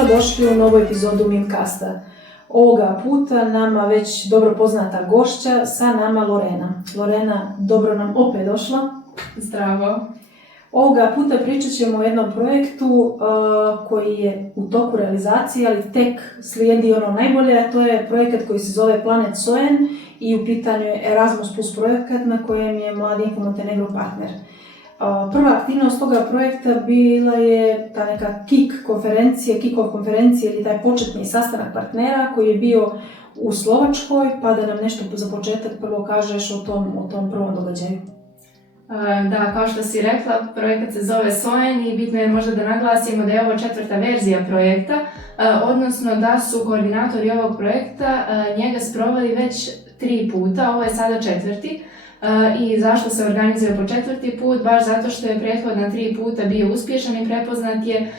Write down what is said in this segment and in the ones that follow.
Dobrodošli u novu epizodu Mimcasta. Ovoga puta nama već dobro poznata gošća, sa nama Lorena. Lorena, dobro nam opet došla. Zdravo. Ovoga puta pričat ćemo o jednom projektu koji je u toku realizacije, ali tek slijedi ono najbolje, a to je projekat koji se zove Planet Sojen i u pitanju je Erasmus Plus projekat na kojem je Mladi Info Montenegro partner. Prva aktivnost toga projekta bila je ta neka kick-off konferencija ili taj početni sastanak partnera koji je bio u Slovačkoj, pa da nam nešto za početak prvo kažeš o tom prvom događaju. Da, kao što si rekla, projekat se zove Sojen i bitno je možda da naglasimo da je ovo 4. verzija projekta, odnosno da su koordinatori ovog projekta njega sproveli već 3 puta, ovo je sada 4. I zašto se organizuje po 4. put? Baš zato što je prethodna 3 puta bio uspješan i prepoznat je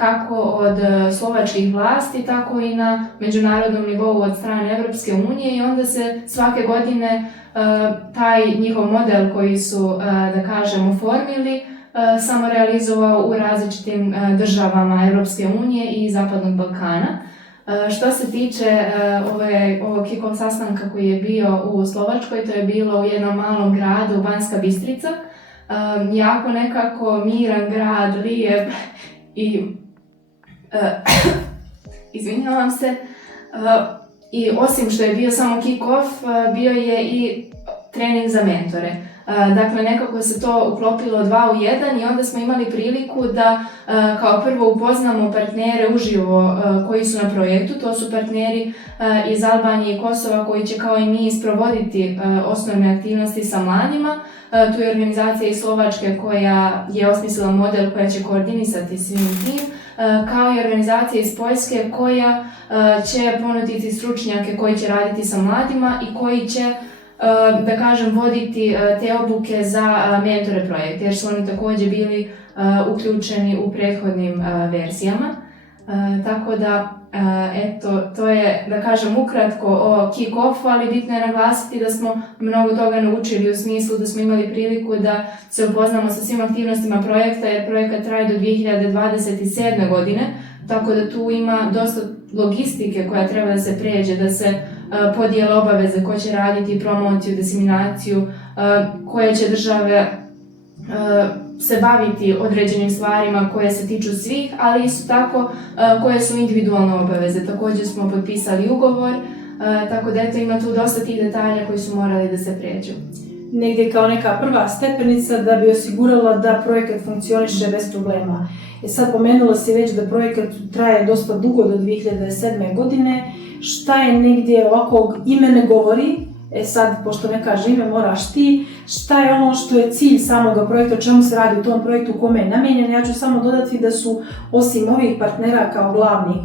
kako od slovačkih vlasti, tako i na međunarodnom nivou od strane Europske unije i onda se svake godine taj njihov model koji su, da kažem, oformili, samo realizovao u različitim državama Europske unije i Zapadnog Balkana. Što se tiče ovog kick-off sastanka koji je bio u Slovačkoj, to je bilo u jednom malom gradu, Banska Bistrica. Jako nekako miran grad, lijep i izvinjavam se. I osim što je bio samo kick-off, bio je i trening za mentore. Dakle, nekako se to uklopilo 2 u 1 i onda smo imali priliku da kao prvo upoznamo partnere uživo koji su na projektu. To su partneri iz Albanije i Kosova koji će kao i mi sprovoditi osnovne aktivnosti sa mladima. Tu je organizacija iz Slovačke koja je osmislila model koja će koordinisati svim tim, kao i organizacija iz Poljske koja će ponuditi stručnjake koji će raditi sa mladima i koji će, da kažem, voditi te obuke za mentore projekta, jer su oni također bili uključeni u prethodnim verzijama. Tako da, eto, to je, da kažem, ukratko o kick-offu, ali bitno je naglasiti da smo mnogo toga naučili u smislu da smo imali priliku da se upoznamo sa svim aktivnostima projekta, jer projekat traje do 2027. godine, tako da tu ima dosta logistike koja treba da se pređe, da se podijele obaveze ko će raditi promociju, diseminaciju, koje će države se baviti određenim stvarima koje se tiču svih, ali isto tako koje su individualne obaveze. Također smo potpisali ugovor, tako da eto ima tu dosta tih detalja koji su morali da se pređu. Negdje kao neka prva stepenica da bi osigurala da projekat funkcioniše bez problema. Sad pomenula si već da projekat traje dosta dugo, do 2007. godine. Šta je negdje ovako ime ne govori, sad, pošto ne kaže ime, moraš ti, šta je ono što je cilj samoga projekta, o čemu se radi u tom projektu, kome je namijenjen. Ja ću samo dodati da su, osim ovih partnera kao glavnih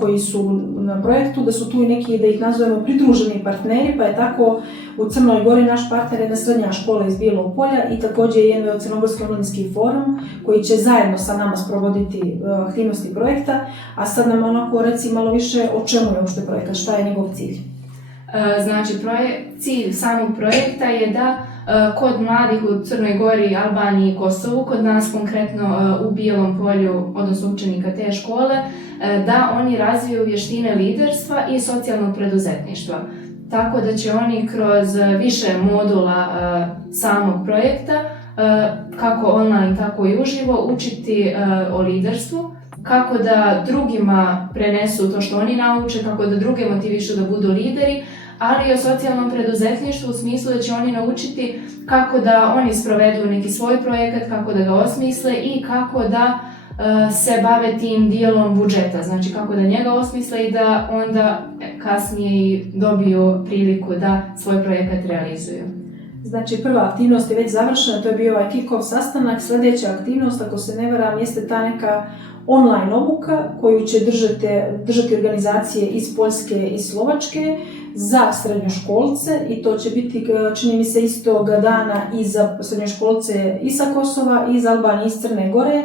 koji su na projektu, da su tu i neki, da ih nazovemo, pridruženi partneri, pa je tako u Crnoj Gori naš partner jedna srednja škola iz Bijelog Polja i također je Crnogorski omladinski forum koji će zajedno sa nama sprovoditi aktivnosti projekta, a sad nam onako reci malo više o čemu je uopšte projekat, šta je njegov cilj. Znači, cilj samog projekta je da kod mladih u Crnoj Gori, Albaniji i Kosovu, kod nas konkretno u Bijelom Polju, odnosno učenika te škole, da oni razviju vještine liderstva i socijalnog preduzetništva. Tako da će oni kroz više modula samog projekta, kako online, tako i uživo, učiti o liderstvu, kako da drugima prenesu to što oni nauče, kako da druge motivišu da budu lideri, ali i o socijalnom preduzetništvu u smislu da će oni naučiti kako da oni sprovedu neki svoj projekat, kako da ga osmisle i kako da se bave tim dijelom budžeta, znači kako da njega osmisle i da onda kasnije i dobiju priliku da svoj projekat realizuju. Znači, prva aktivnost je već završena, to je bio ovaj kick-off sastanak. Sljedeća aktivnost, ako se ne varam, jeste ta neka online obuka koju će držati organizacije iz Poljske i Slovačke za srednjoškolce i to će biti, čini mi se, istog dana i za srednjoškolce i sa Kosova, i iz Albanije, i iz Crne Gore.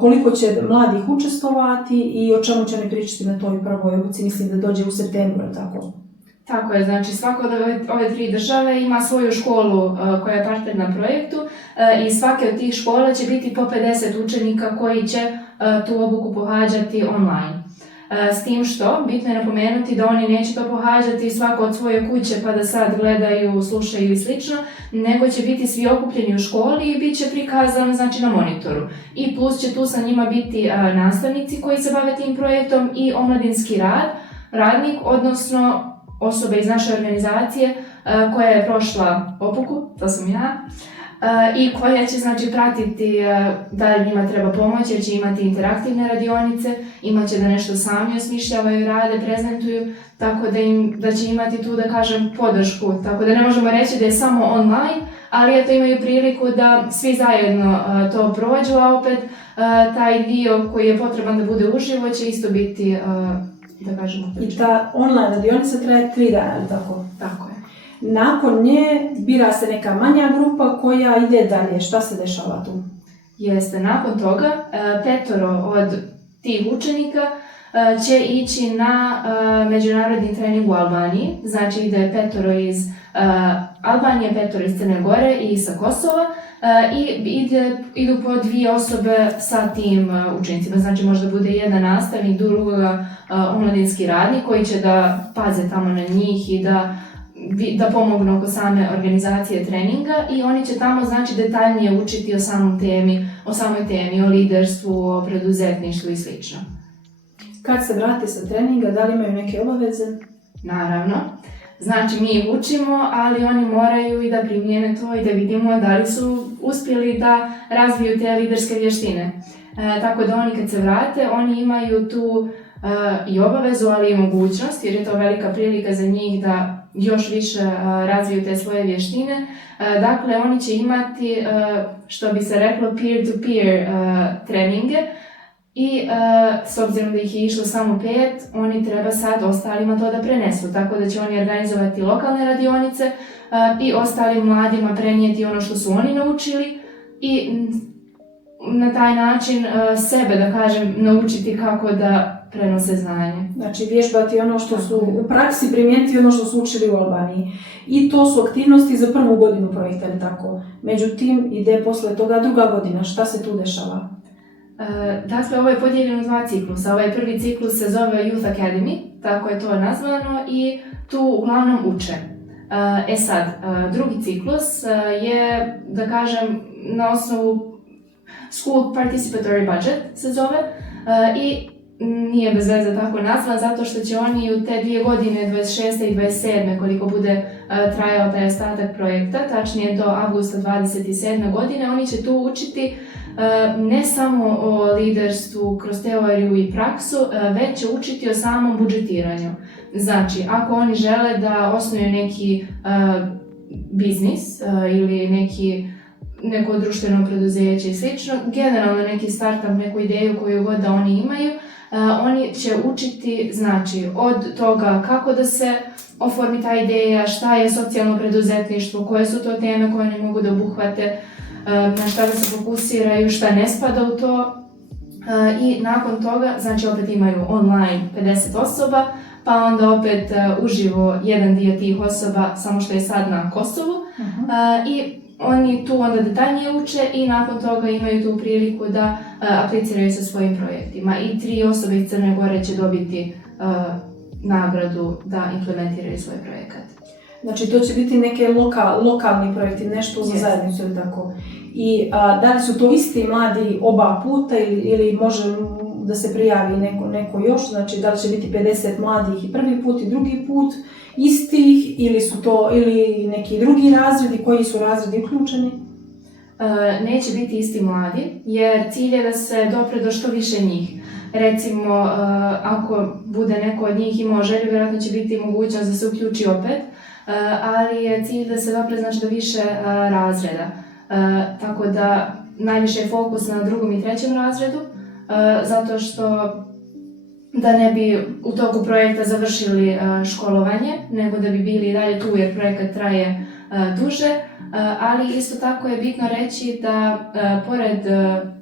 Koliko će mladih učestvovati i o čemu će oni pričati na toj prvoj obuci, mislim da dođe u septembru, tako? Tako je, znači svaka od ove 3 države ima svoju školu koja je partner na projektu i svake od tih škola će biti po 50 učenika koji će tu obuku pohađati online. S tim što, bitno je napomenuti da oni neće to pohađati svako od svoje kuće pa da sad gledaju, slušaju i slično, nego će biti svi okupljeni u školi i bit će prikazan znači, na monitoru. I plus će tu sa njima biti nastavnici koji se bave tim projektom i omladinski radnik, odnosno osoba iz naše organizacije koja je prošla obuku, to sam ja, i koja će znači pratiti da li njima treba pomoći jer će imati interaktivne radionice, imat će da nešto sami osmišljavaju, rade, prezentuju, tako da će imati tu da kažem podršku, tako da ne možemo reći da je samo online, ali eto imaju priliku da svi zajedno to prođu, a opet taj dio koji je potreban da bude uživo će isto biti, da kažemo, I ta online radionica traje 3 dana, ali tako? Tako je. Nakon nje bira se neka manja grupa koja ide dalje. Šta se dešava tu? Jeste, nakon toga 5 od tih učenika će ići na međunarodni trening u Albaniji. Znači ide 5 iz Albanije, 5 iz Crne Gore i sa Kosova i idu po 2 osobe sa tim učenicima. Znači možda bude jedan nastavnik, druga omladinski radnik koji će da paze tamo na njih i da pomognu oko same organizacije treninga i oni će tamo znači detaljnije učiti o samoj temi, o liderstvu, o preduzetništvu i sl. Kad se vrate sa treninga, da li imaju neke obaveze? Naravno. Znači mi ih učimo, ali oni moraju i da primijene to i da vidimo da li su uspjeli da razviju te liderske vještine. Tako da oni kad se vrate, oni imaju tu i obavezu, ali i mogućnost, jer je to velika prilika za njih da još više razviju te svoje vještine. Dakle, oni će imati, što bi se reklo, peer-to-peer treninge i s obzirom da ih je išlo samo 5, oni treba sad ostalima to da prenesu. Tako da će oni organizovati lokalne radionice i ostalim mladima prenijeti ono što su oni naučili i na taj način sebe, da kažem, naučiti kako da prenose znanje. Znači vježbati ono što su u praksi, primijeniti ono što su učili u Albaniji. I to su aktivnosti za prvu godinu projekta, ili tako? Međutim, ide posle toga druga godina. Šta se tu dešava? Dakle, ovo je podijeljeno u 2 ciklusa. Ovaj prvi ciklus se zove Youth Academy, tako je to nazvano, i tu uglavnom uče. Sad, drugi ciklus je, da kažem, na osnovu School Participatory Budget se zove i nije bez veze tako nazvan, zato što će oni u te 2 godine, 26. i 27. koliko bude trajao taj ostatak projekta, tačnije do avgusta 27. godine, oni će tu učiti ne samo o liderstvu kroz teoriju i praksu, već će učiti o samom budžetiranju. Znači, ako oni žele da osnuju neki biznis ili neko društveno preduzeće i slično, generalno neki startup, neku ideju koju god da oni imaju, oni će učiti znači, od toga kako da se oformi ta ideja, šta je socijalno preduzetništvo, koje su to teme koje oni mogu da obuhvate, na šta da se fokusiraju, šta ne spada u to. I nakon toga, znači opet imaju online 50 osoba, pa onda opet uživo jedan dio tih osoba, samo što je sad na Kosovu. I oni tu onda detaljnije uče i nakon toga imaju tu priliku da apliciraju sa svojim projektima. I 3 osobe iz Crne Gore će dobiti nagradu da implementiraju svoj projekat. Znači to će biti neke lokalni projekti, nešto za zajednicu ili tako. I da li su to isti mladi oba puta ili može da se prijavi neko još, znači da li će biti 50 mladih i prvi put i drugi put istih ili su to ili neki drugi razredi, koji su razredi uključeni? Neće biti isti mladi, jer cilj je da se dopre do što više njih. Recimo, ako bude neko od njih imao želju, vjerojatno će biti mogućnost da se uključi opet, ali je cilj da se dopre znači do više razreda. Tako da najviše je fokus na 2. i 3. razredu, zato što da ne bi u toku projekta završili školovanje, nego da bi bili i dalje tu jer projekat traje duže, ali isto tako je bitno reći da pored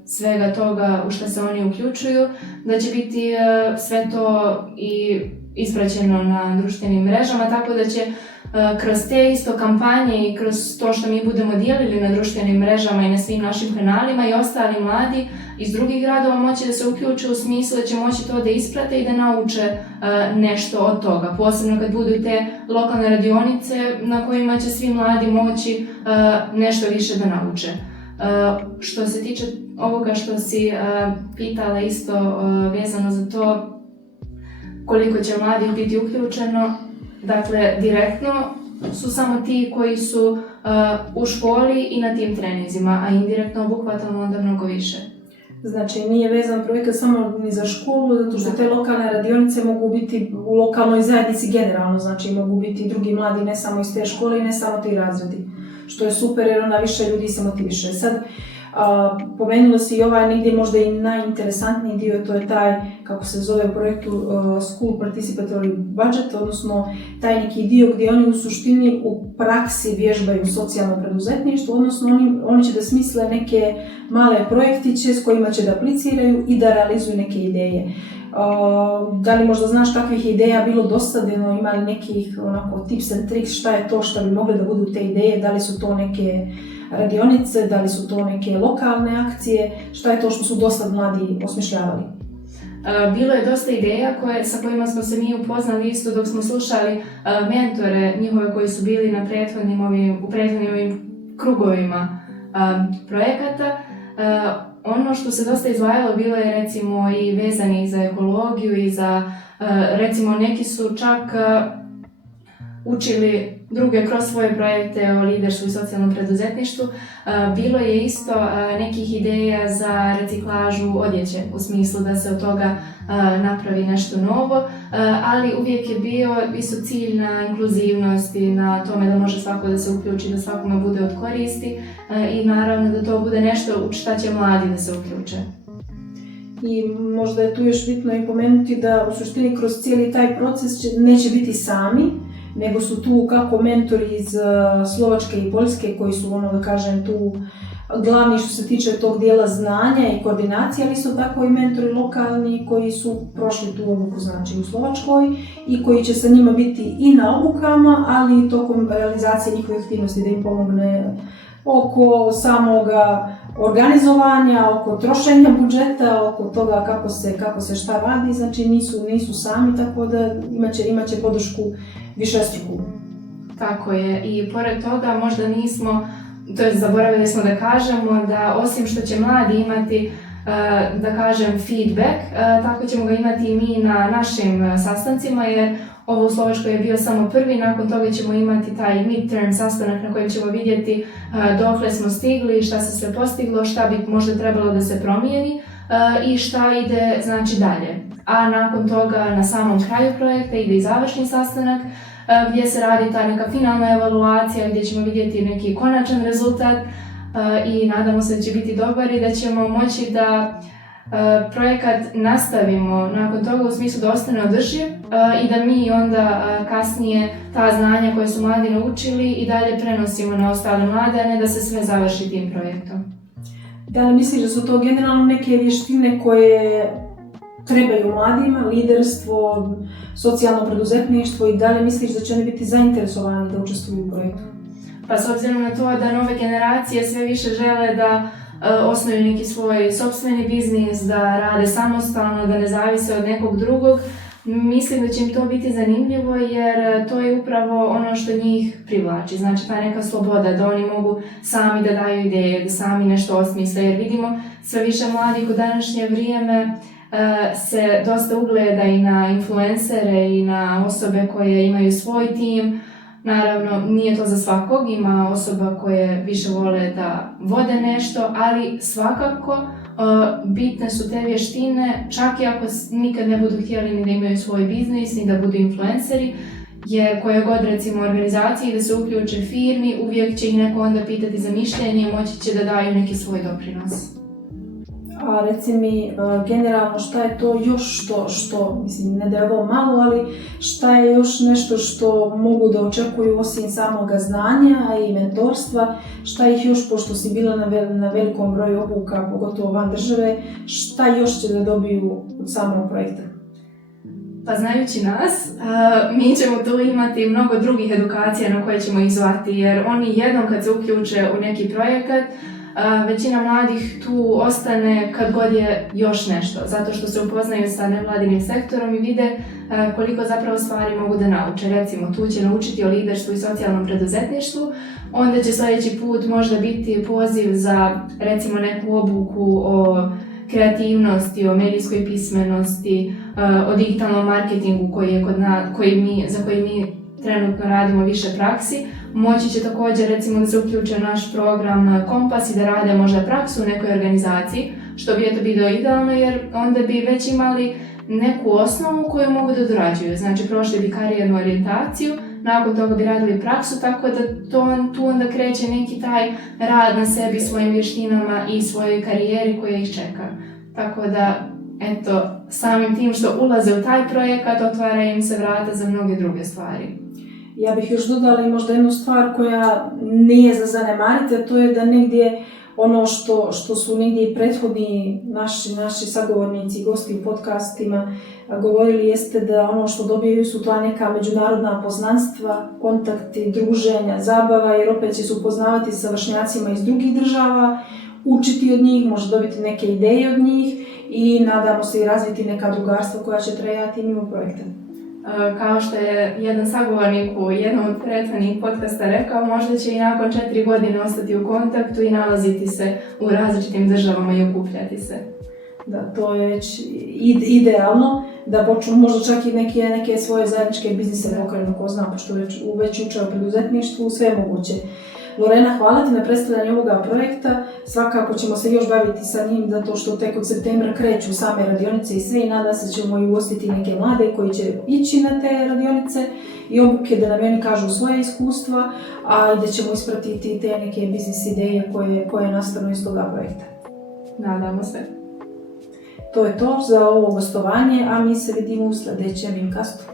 svega toga u što se oni uključuju, da će biti sve to i ispraćeno na društvenim mrežama, tako da će kroz te isto kampanje i kroz to što mi budemo dijelili na društvenim mrežama i na svim našim kanalima i ostali mladi iz drugih gradova moći da se uključe u smislu da će moći to da isprate i da nauče nešto od toga. Posebno kad budu te lokalne radionice na kojima će svi mladi moći nešto više da nauče. Što se tiče ovoga što si pitala isto vezano za to koliko će mladih biti uključeno, dakle direktno su samo ti koji su u školi i na tim treninzima, a indirektno obuhvatamo onda mnogo više. Znači nije vezan projekat samo ni za školu, zato što te lokalne radionice mogu biti u lokalnoj zajednici generalno, znači mogu biti i drugi mladi, ne samo iz te škole i ne samo ti razredi, što je super jer onda više ljudi se motiviše. Sad, pomenula si i ovaj negdje možda i najinteresantniji dio, to je taj, kako se zove u projektu School Participatory Budget, odnosno taj neki dio gdje oni u suštini u praksi vježbaju socijalno preduzetništvo, odnosno oni će da smisle neke male projektiće s kojima će da apliciraju i da realizuju neke ideje. Da li možda znaš kakvih ideja bilo dosadeno, ima li nekih onako tips and tricks, šta je to što bi mogle da budu te ideje, da li su to neke radionice, da li su to neke lokalne akcije, šta je to što su dosad mladi osmišljavali? Bilo je dosta ideja sa kojima smo se mi upoznali isto dok smo slušali mentore njihove koji su bili na u prethodnim ovim krugovima projekata. Ono što se dosta izdvajalo bilo je recimo i vezani za ekologiju i za, recimo neki su čak učili druge kroz svoje projekte o liderstvu i socijalnom preduzetništvu. Bilo je isto nekih ideja za reciklažu odjeće, u smislu da se od toga napravi nešto novo, ali uvijek je bio isto cilj na inkluzivnosti, na tome da može svako da se uključi, da svakome bude od koristi i naravno da to bude nešto u šta će mladi da se uključe. I možda je tu još bitno i pomenuti da u suštini kroz cijeli taj proces neće biti sami, nego su tu kako mentori iz Slovačke i Poljske koji su, da kažem, tu glavni što se tiče tog dijela znanja i koordinacije, ali isto tako i mentori lokalni koji su prošli tu obuku, znači u Slovačkoj i koji će sa njima biti i na obukama, ali i tokom realizacije njihovih aktivnosti da im pomogne oko samoga organizovanja, oko trošenja budžeta, oko toga kako se šta radi, znači nisu sami, tako da imat će podršku višestruku. Tako je, i pored toga možda nismo, to je zaboravili smo da kažemo da osim što će mladi imati, da kažem, feedback, tako ćemo ga imati i mi na našim sastancima, jer ovo u Slovačkoj je bio samo prvi, nakon toga ćemo imati taj midterm sastanak na kojem ćemo vidjeti dokle smo stigli, šta se sve postiglo, šta bi možda trebalo da se promijeni i šta ide znači dalje. A nakon toga na samom kraju projekta ide i završni sastanak gdje se radi ta neka finalna evaluacija, gdje ćemo vidjeti neki konačan rezultat i nadamo se da će biti dobar i da ćemo moći da projekat nastavimo nakon toga u smislu da ostane održiv i da mi onda kasnije ta znanja koje su mladi naučili i dalje prenosimo na ostale mlade, a ne da se sve završi tim projektom. Da li misliš da su to generalno neke vještine koje trebaju mladima, liderstvo, socijalno preduzetništvo i da li misliš da će oni biti zainteresovani da učestvuju u projektu? Pa s obzirom na to da nove generacije sve više žele da osnuju neki svoj sopstveni biznis, da rade samostalno, da ne zavise od nekog drugog, mislim da će im to biti zanimljivo jer to je upravo ono što njih privlači. Znači ta neka sloboda da oni mogu sami da daju ideje, da sami nešto osmisle, jer vidimo sve više mladih u današnje vrijeme se dosta ugleda i na influencere i na osobe koje imaju svoj tim. Naravno, nije to za svakog, ima osoba koje više vole da vode nešto, ali svakako bitne su te vještine, čak i ako nikad ne budu htjeli ni da imaju svoj biznis, ni da budu influenceri, jer koje god recimo organizaciji da se uključe firmi, uvijek će ih neko onda pitati za mišljenje i moći će da daju neki svoj doprinos. A reci mi, generalno šta je to još što, mislim ne da je ovo malo, ali šta je još nešto što mogu da očekuju osim samoga znanja i mentorstva, šta ih još, pošto si bila na velikom broju obuka, pogotovo van države, šta još će da dobiju od samog projekta? Pa znajući nas, mi ćemo tu imati mnogo drugih edukacija na koje ćemo ih zvati, jer oni jednom kad se uključe u neki projekat, većina mladih tu ostane kad god je još nešto, zato što se upoznaju sa nevladinim sektorom i vide koliko zapravo stvari mogu da nauče. Recimo, tu će naučiti o liderstvu i socijalnom preduzetništvu, onda će sljedeći put možda biti poziv za recimo neku obuku o kreativnosti, o medijskoj pismenosti, o digitalnom marketingu za koji mi trenutno radimo više praksi. Moći će također recimo da se uključe u naš program Kompas i da rade možda praksu u nekoj organizaciji, što bi eto bilo idealno jer onda bi već imali neku osnovu koju mogu da dorađuju. Znači prošli bi karijernu orijentaciju, nakon toga bi radili praksu, tako da tu onda kreće neki taj rad na sebi, svojim vještinama i svojoj karijeri koja ih čeka. Tako da, eto, samim tim što ulaze u taj projekat, otvara im se vrata za mnoge druge stvari. Ja bih još dodala i možda jednu stvar koja nije za zanemariti, a to je da negdje ono što su negdje i prethodni naši sagovornici i gosti u podcastima govorili jeste da ono što dobijaju su ta neka međunarodna poznanstva, kontakti, druženja, zabava, jer opet će se upoznavati sa vršnjacima iz drugih država, učiti od njih, možda dobiti neke ideje od njih i nadamo se i razviti neka drugarstva koja će trajati mimo projekta. Kao što je jedan sagovornik u jednom od prethodnih podcasta rekao, možda će i nakon 4 godine ostati u kontaktu i nalaziti se u različitim državama i okupljati se. Da, to je već idealno, da počnu možda čak i neke svoje zajedničke biznise pokrenu, ko zna, pošto već uče o preduzetništvu, sve je moguće. Lorena, hvala ti na predstavljanju ovoga projekta. Svakako ćemo se još baviti sa njim, zato što tek od septembra kreću same radionice i sve i nadam se ćemo i ugostiti neke mlade koji će ići na te radionice i obuke da nam oni kažu svoje iskustva, a i da ćemo ispratiti te neke biznis ideje koje nastanu iz toga projekta. Nadamo se. To je to za ovo gostovanje, a mi se vidimo u sljedećem Inkastu.